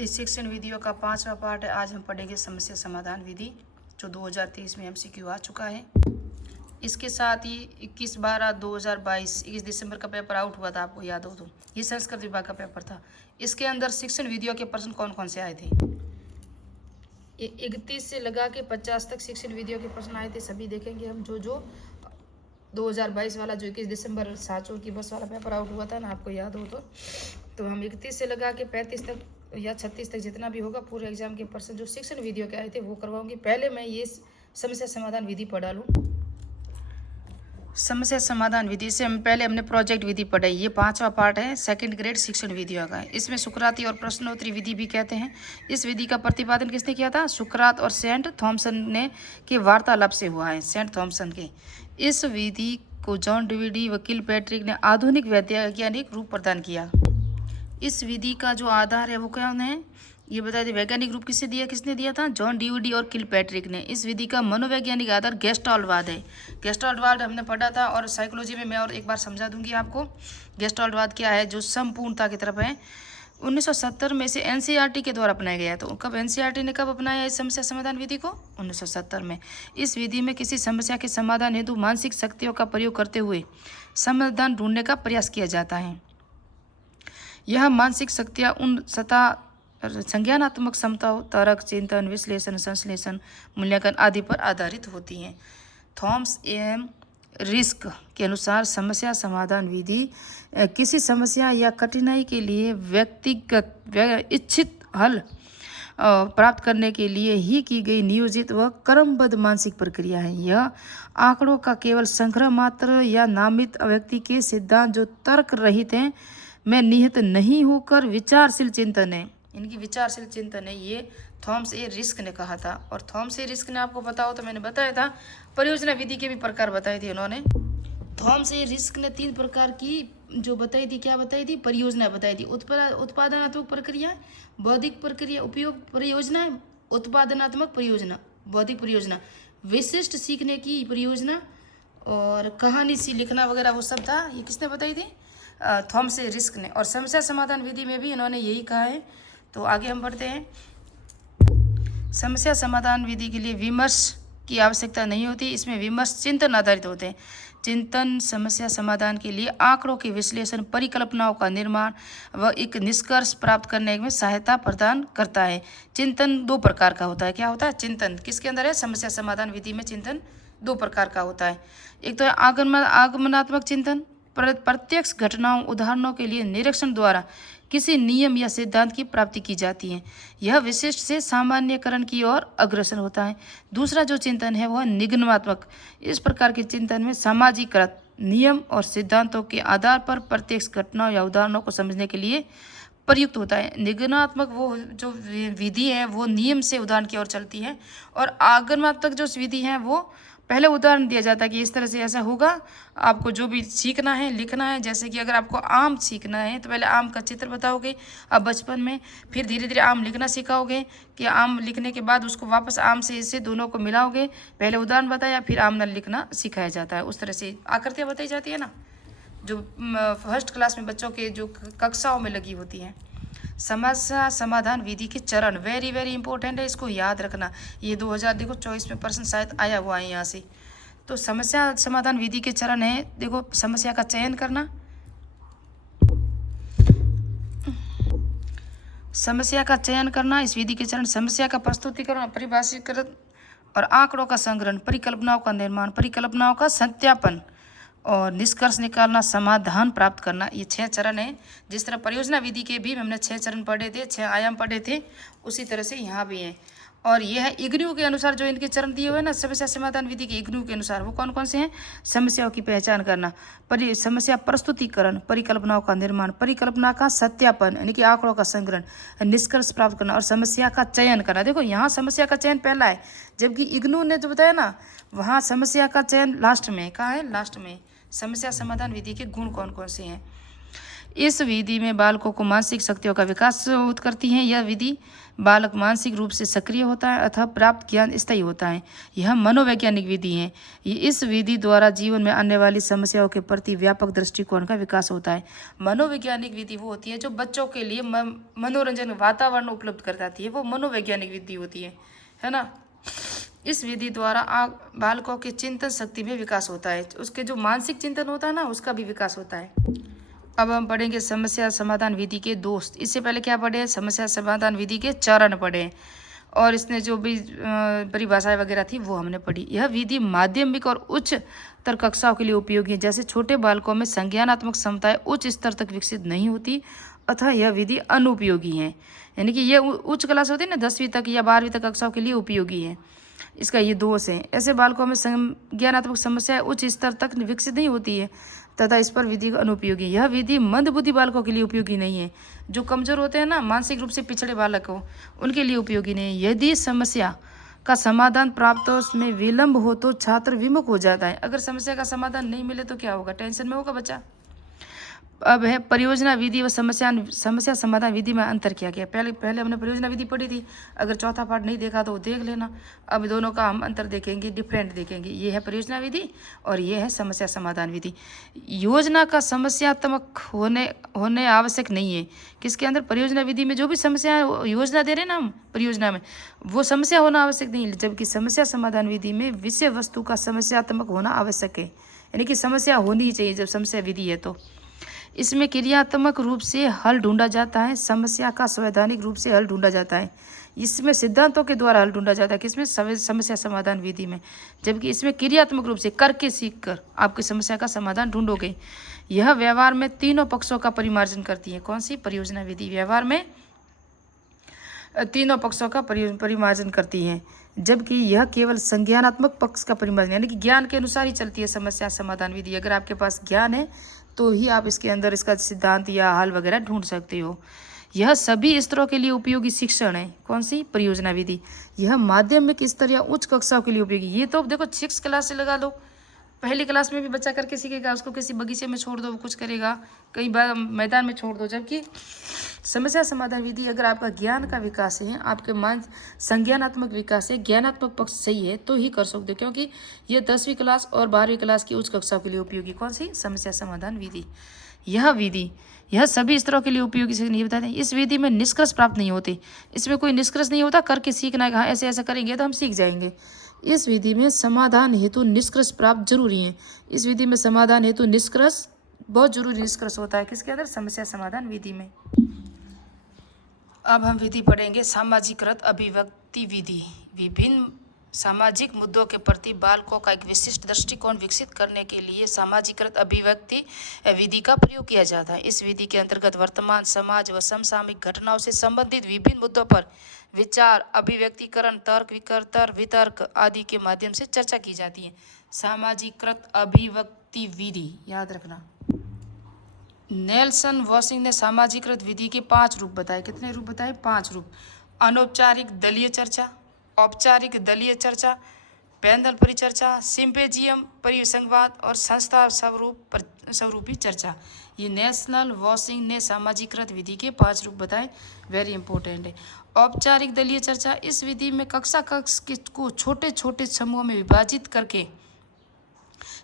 इस शिक्षण वीडियो का 5वां पार्ट है। आज हम पढ़ेंगे समस्या समाधान विधि, जो 2023 में एमसीक्यू आ चुका है। इसके साथ ही 21/12/2022 21 दिसंबर का पेपर आउट हुआ था, आपको याद हो तो। ये संस्कृत विभाग का पेपर था। इसके अंदर शिक्षण वीडियो के प्रश्न कौन कौन से आए थे? 31 से लगा के 50 तक शिक्षण वीडियो के प्रश्न आए थे। सभी देखेंगे हम। जो 2022 वाला जो 21 दिसंबर साचोर की बस वाला पेपर आउट हुआ था ना, आपको याद हो तो हम 31 से लगा के 35 तक या 36 तक जितना भी होगा पूरे एग्जाम के प्रश्न जो शिक्षण वीडियो के आए थे वो करवाऊंगी। पहले मैं ये समस्या समाधान विधि पढ़ा लूँ। समस्या समाधान विधि से पहले हमने प्रोजेक्ट विधि पढ़ाई। ये 5वां पार्ट है, सेकंड ग्रेड शिक्षण विधियों का। इसमें सुकराती और प्रश्नोत्तरी विधि भी कहते हैं। इस विधि का प्रतिपादन किसने किया था? सुकरात और सेंट थॉमसन ने के वार्तालाप से हुआ है, सेंट थॉमसन के। इस विधि को जॉन डेवी व किलपैट्रिक ने आधुनिक वैज्ञानिक रूप प्रदान किया। इस विधि का जो आधार है वो क्या है ये बता दें। वैज्ञानिक रूप किसने दिया था? जॉन डेवी और किलपैट्रिक ने। इस विधि का मनोवैज्ञानिक आधार गेस्टाल्टवाद है। गेस्टाल्टवाद हमने पढ़ा था और साइकोलॉजी में मैं और एक बार समझा दूंगी आपको। गेस्टाल्टवाद क्या है? जो संपूर्णता की तरफ है। 1970 में से एनसीईआरटी के द्वारा अपनाया गया। तो कब एनसीईआरटी ने कब अपनाया इस समस्या समाधान विधि को? 1970 में। इस विधि में किसी समस्या के समाधान हेतु मानसिक शक्तियों का प्रयोग करते हुए समाधान ढूंढने का प्रयास किया जाता है। यह मानसिक शक्तियाँ उन संज्ञानात्मक क्षमताओं, तर्क, चिंतन, विश्लेषण, संश्लेषण, मूल्यांकन आदि पर आधारित होती हैं। थॉमस एम रिस्क के अनुसार समस्या समाधान विधि किसी समस्या या कठिनाई के लिए व्यक्तिगत इच्छित हल प्राप्त करने के लिए ही की गई नियोजित व क्रमबद्ध मानसिक प्रक्रिया है। यह आंकड़ों का केवल संग्रह मात्र या नामित व्यक्ति के सिद्धांत जो तर्क रहित हैं में निहित नहीं होकर विचारशील चिंतन है। इनकी विचारशील चिंतन है। ये थॉमस ए रिस्क ने कहा था। और थॉमस ए रिस्क ने, आपको पता हो तो मैंने बताया था, परियोजना विधि के भी प्रकार बताए थे उन्होंने। थॉमस ए रिस्क ने 3 प्रकार की जो बताई थी, क्या बताई थी? परियोजना बताई थी। उत्पादनात्मक प्रक्रिया, बौद्धिक प्रक्रिया, उपयोग परियोजना, उत्पादनात्मक परियोजना, बौद्धिक परियोजना, विशिष्ट सीखने की परियोजना और कहानी सी लिखना वगैरह वो सब था। ये किसने बताई थी? थॉमस ए रिस्क ने। और समस्या समाधान विधि में भी इन्होंने यही कहा है। तो आगे हम बढ़ते हैं। समस्या समाधान विधि के लिए विमर्श की आवश्यकता नहीं होती। इसमें विमर्श चिंतन आधारित होते हैं। चिंतन समस्या समाधान के लिए आंकड़ों के विश्लेषण, परिकल्पनाओं का निर्माण व एक निष्कर्ष प्राप्त करने में सहायता प्रदान करता है। चिंतन 2 प्रकार का होता है। क्या होता है? चिंतन किसके अंदर है? समस्या समाधान विधि में चिंतन 2 प्रकार का होता है। एक तो है आगमनात्मक चिंतन, प्रत्यक्ष घटनाओं, उदाहरणों के लिए निरीक्षण द्वारा किसी नियम या सिद्धांत की प्राप्ति की जाती है। यह विशिष्ट से सामान्यकरण की ओर अग्रसर होता है। दूसरा जो चिंतन है वह निगमनात्मक। इस प्रकार के चिंतन में सामाजिकृत नियम और सिद्धांतों के आधार पर प्रत्यक्ष घटनाओं या उदाहरणों को समझने के लिए प्रयुक्त होता है। निगमनात्मक वो जो विधि है वो नियम से उदाहरण की ओर चलती है। और आगमनात्मक जो विधि है वो पहले उदाहरण दिया जाता है कि इस तरह से ऐसा होगा। आपको जो भी सीखना है, लिखना है, जैसे कि अगर आपको आम सीखना है तो पहले आम का चित्र बताओगे आप बचपन में, फिर धीरे धीरे आम लिखना सिखाओगे कि आम लिखने के बाद उसको वापस आम से इससे दोनों को मिलाओगे। पहले उदाहरण बताया, फिर आम न लिखना सिखाया जाता है। उस तरह से आकृतियाँ बताई जाती है ना, जो फर्स्ट क्लास में बच्चों के जो कक्षाओं में लगी होती हैं। समस्या समाधान विधि के चरण वेरी वेरी इंपॉर्टेंट है, इसको याद रखना। ये 2024 में प्रश्न शायद आया हुआ है यहाँ से। तो समस्या समाधान विधि के चरण है, देखो, समस्या का चयन करना, समस्या का चयन करना इस विधि के चरण, समस्या का प्रस्तुतिकरण, परिभाषितकरण और आंकड़ों का संग्रहण, परिकल्पनाओं का निर्माण, परिकल्पनाओं का सत्यापन और निष्कर्ष निकालना, समाधान प्राप्त करना। ये 6 चरण है। जिस तरह परियोजना विधि के भी हमने 6 चरण पढ़े थे, 6 आयाम पढ़े थे, उसी तरह से यहाँ भी है। और यह है इग्नू के अनुसार जो इनके चरण दिए हुए हैं ना, समस्या समाधान विधि के इग्नू के अनुसार, वो कौन कौन से हैं? समस्याओं की पहचान करना, समस्या प्रस्तुतिकरण, परिकल्पनाओं का निर्माण, परिकल्पना का सत्यापन यानी कि आंकड़ों का संग्रहण, निष्कर्ष प्राप्त करना और समस्या का चयन करना। देखो यहाँ समस्या का चयन पहला है, जबकि इग्नू ने जो बताया ना वहाँ समस्या का चयन लास्ट में। कहाँ है? लास्ट में। समस्या समाधान विधि के गुण कौन कौन से हैं? इस विधि में बालकों को मानसिक शक्तियों का विकास करती है। यह विधि बालक मानसिक रूप से सक्रिय होता है अथवा प्राप्त ज्ञान स्थायी होता है। यह मनोवैज्ञानिक विधि है। इस विधि द्वारा जीवन में आने वाली समस्याओं के प्रति व्यापक दृष्टिकोण का विकास होता है। मनोवैज्ञानिक विधि वो होती है जो बच्चों के लिए मनोरंजन वातावरण उपलब्ध करती है, वो मनोवैज्ञानिक विधि होती है ना। इस विधि द्वारा बालकों के चिंतन शक्ति में विकास होता है, उसके जो मानसिक चिंतन होता है ना उसका भी विकास होता है। अब हम पढ़ेंगे समस्या समाधान विधि के दोस्त। इससे पहले क्या पढ़े, समस्या समाधान विधि के चरण पढ़े और इसने जो भी परिभाषाएं वगैरह थी वो हमने पढ़ी। यह विधि माध्यमिक और उच्चतर कक्षाओं के लिए उपयोगी है। जैसे छोटे बालकों में संज्ञानात्मक क्षमताएं उच्च स्तर तक विकसित नहीं होती अतः यह विधि अनुपयोगी है। यानी कि ये उच्च क्लास होती है ना 10वीं तक या 12वीं तक कक्षाओं के लिए उपयोगी है। इसका ये दोष है, ऐसे बालकों में संज्ञानात्मक समस्याएं उच्च स्तर तक विकसित नहीं होती है तथा इस पर विधि अनुपयोगी। यह विधि मंदबुद्धि बालकों के लिए उपयोगी नहीं है। जो कमजोर होते हैं ना, मानसिक रूप से पिछड़े बालक हो, उनके लिए उपयोगी नहीं है। यदि समस्या का समाधान प्राप्त हो उसमें विलंब हो तो छात्र विमुख हो जाता है। अगर समस्या का समाधान नहीं मिले तो क्या होगा, टेंशन में होगा बच्चा। अब है परियोजना विधि व समस्या समाधान विधि में अंतर किया गया। पहले हमने परियोजना विधि पढ़ी थी, अगर चौथा पार्ट नहीं देखा तो वो देख लेना। अब दोनों का हम अंतर देखेंगे, डिफरेंट देखेंगे। ये है परियोजना विधि और ये है समस्या समाधान विधि। योजना का समस्यात्मक होने आवश्यक नहीं है। किसके अंदर, परियोजना विधि में जो भी समस्या योजना दे रहे हैं ना हम परियोजना में, वो समस्या होना आवश्यक नहीं है। जबकि समस्या समाधान विधि में विषय वस्तु का समस्यात्मक होना आवश्यक है, यानी कि समस्या होनी ही चाहिए जब समस्या विधि है तो। इसमें क्रियात्मक रूप से हल ढूंढा जाता है, समस्या का संवैधानिक रूप से हल ढूंढा जाता है। इसमें सिद्धांतों के द्वारा हल ढूंढा जाता है, किसमें, समस्या समाधान विधि में। जबकि इसमें क्रियात्मक रूप से करके सीख कर आपकी समस्या का समाधान ढूंढोगे। यह व्यवहार में तीनों पक्षों का परिमार्जन करती है। कौन सी, परियोजना विधि व्यवहार में तीनों पक्षों का परिमार्जन करती है। जबकि यह केवल संज्ञानात्मक पक्ष का परिमार्जन, यानी कि ज्ञान के अनुसार ही चलती है समस्या समाधान विधि। अगर आपके पास ज्ञान है तो ही आप इसके अंदर इसका सिद्धांत या हल वगैरह ढूंढ सकते हो। यह सभी स्तरों के लिए उपयोगी शिक्षण है। कौन सी, परियोजना विधि। यह माध्यमिक स्तर या उच्च कक्षाओं के लिए उपयोगी। ये तो देखो 6 क्लास से लगा लो, पहली क्लास में भी बच्चा करके सीखेगा, उसको किसी बगीचे में छोड़ दो वो कुछ करेगा, कई बार मैदान में छोड़ दो। जबकि समस्या समाधान विधि अगर आपका ज्ञान का विकास है, आपके संज्ञानात्मक विकास है, ज्ञानात्मक पक्ष सही है तो ही कर सकते हो, क्योंकि ये 10वीं क्लास और 12वीं क्लास की उच्च कक्षाओं के लिए उपयोगी। कौन सी, समस्या समाधान विधि। यह विधि यह सभी स्तरों के लिए उपयोगी से नहीं बताते। इस विधि में निष्कर्ष प्राप्त नहीं होते, इसमें कोई निष्कर्ष नहीं होता, करके सीखना है, हाँ ऐसे ऐसा करेंगे तो हम सीख जाएंगे। इस विधि में समाधान हेतु निष्कर्ष प्राप्त जरूरी है। इस विधि में समाधान हेतु निष्कर्ष बहुत जरूरी निष्कर्ष होता है। किसके अंदर, समस्या समाधान विधि में। अब हम विधि पढ़ेंगे सामाजिकृत अभिव्यक्ति विधि। विभिन्न सामाजिक मुद्दों के प्रति बालकों का एक विशिष्ट दृष्टिकोण विकसित करने के लिए सामाजिकृत अभिव्यक्ति विधि का प्रयोग किया जाता है। इस विधि के अंतर्गत वर्तमान समाज व समसामयिक घटनाओं से संबंधित विभिन्न मुद्दों पर विचार, अभिव्यक्तिकरण, तर्क वितर्क आदि के माध्यम से चर्चा की जाती है। सामाजिकृत अभिव्यक्ति विधि याद रखना। नेल्सन वॉशिंग ने सामाजिकृत विधि के 5 रूप बताए। कितने रूप बताए, 5 रूप। अनौपचारिक दलीय चर्चा, औपचारिक दलीय चर्चा, पैनल परिचर्चा, सिम्पोजियम परिसंवाद और संस्था स्वरूपी चर्चा। ये नेशनल वॉशिंग ने सामाजिकृत विधि के 5 रूप बताए, वेरी इंपॉर्टेंट है। औपचारिक दलीय चर्चा, इस विधि में कक्षा को छोटे छोटे समूहों में विभाजित करके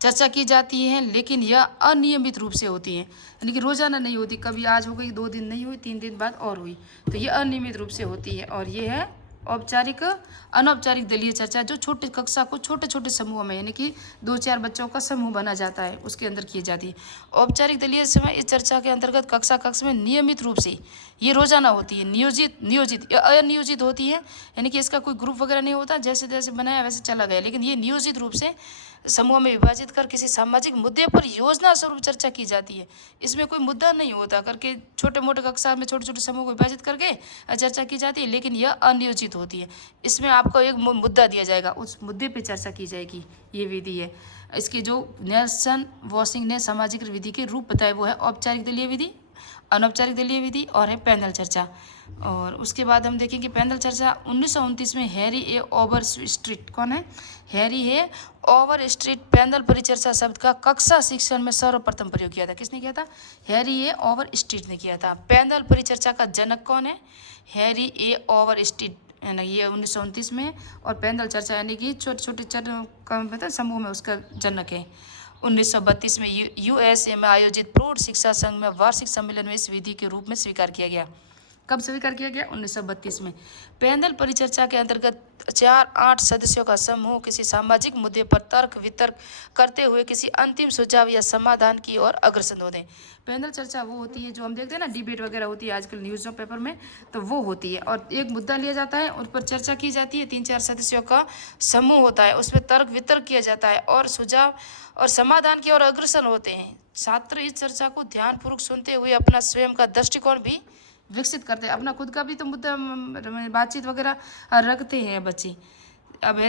चर्चा की जाती है, लेकिन यह अनियमित रूप से होती है, यानी कि रोजाना नहीं होती। कभी आज हो गई, 2 दिन नहीं हुई, 3 दिन बाद और हुई, तो ये अनियमित रूप से होती है। और ये है औपचारिक अनौपचारिक दलीय चर्चा, जो छोटे कक्षा को छोटे छोटे समूह में, यानी कि 2-4 बच्चों का समूह बना जाता है, उसके अंदर की जाती है। औपचारिक दलीय समय इस चर्चा के अंतर्गत कक्ष में नियमित रूप से, ये रोजाना होती है, नियोजित या अनियोजित होती है, यानी कि इसका कोई ग्रुप वगैरह नहीं होता, जैसे जैसे बनाया वैसे चला गया, लेकिन ये नियोजित रूप से समूह में विभाजित कर किसी सामाजिक मुद्दे पर योजना स्वरूप चर्चा की जाती है। इसमें कोई मुद्दा नहीं होता, करके छोटे मोटे कक्षा में छोटे छोटे समूह को विभाजित करके चर्चा की जाती है, लेकिन यह अनियोजित होती है। इसमें आपको एक मुद्दा दिया जाएगा, उस मुद्दे पर चर्चा की जाएगी, ये विधि है। इसकी जो नेल्सन वॉशिंग ने सामाजिक विधि के रूप बताए वो है औपचारिक दलीय विधि, अनौपचारिक दलीय विधि और है पैनल चर्चा। और उसके बाद हम देखेंगे पैनल चर्चा 1929 में हैरी ए ओवरस्ट्रीट, कौन है? हैरी ए ओवरस्ट्रीट पैनल परिचर्चा शब्द का कक्षा शिक्षण में सर्वप्रथम प्रयोग किया था। किसने किया था? हैरी ए ओवरस्ट्रीट ने किया था। पैनल परिचर्चा का जनक कौन है? हैरी ए ओवरस्ट्रीट, है ना, ये 1929 में। और पैनल चर्चा यानी कि छोटे छोटे समूह में उसका जनक है। 1932 में यूएसए में आयोजित प्रौढ़ शिक्षा संघ में वार्षिक सम्मेलन में इस विधि के रूप में स्वीकार किया गया। कब स्वीकार किया गया? 1932 में। पैनल परिचर्चा के अंतर्गत 4-8 सदस्यों का समूह किसी सामाजिक मुद्दे पर तर्क वितर्क करते हुए किसी अंतिम सुझाव या समाधान की ओर अग्रसर होते हैं। पैनल चर्चा वो होती है जो हम देखते हैं ना, डिबेट वगैरह होती है आजकल न्यूज़ पेपर में, तो वो होती है। और एक मुद्दा लिया जाता है, उस पर चर्चा की जाती है, 3-4 सदस्यों का समूह होता है, उस पर तर्क वितर्क किया जाता है और सुझाव और समाधान की ओर अग्रसर होते हैं। छात्र इस चर्चा को ध्यानपूर्वक सुनते हुए अपना स्वयं का दृष्टिकोण भी विकसित करते हैं। अपना खुद का भी तो मुद्दा बातचीत वगैरह रखते हैं बच्चे। अब